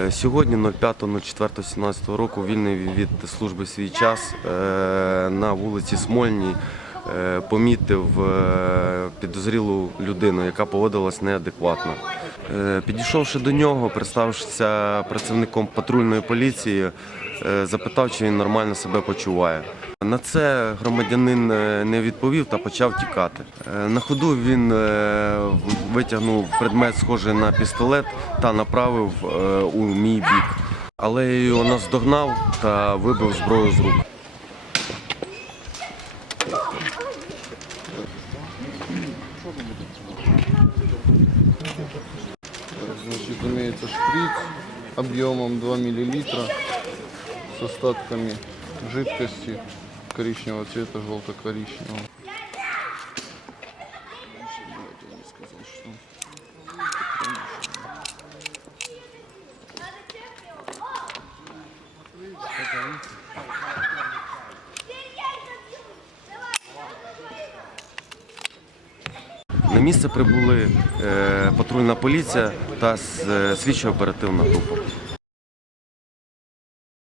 Е, Сьогодні 05.04.17 року вільний від служби свій час е, на вулиці Смольній помітив е, підозрілу людину, яка поводилась неадекватно. Е, Підійшовши до нього, представившися працівником патрульної поліції, е, запитав, чи він нормально себе почуває. На це громадянин е, не відповів та почав тікати. Е, На ходу він е, витягнув предмет, схожий на пістолет, та направив е, у мій бік. Але його наздогнав та вибив зброю з рук. Значит, имеется шприц объемом 2 мл с остатками жидкости коричневого цвета, желто-коричневого. На місце прибули е, патрульна поліція та е, слідчо-оперативна група.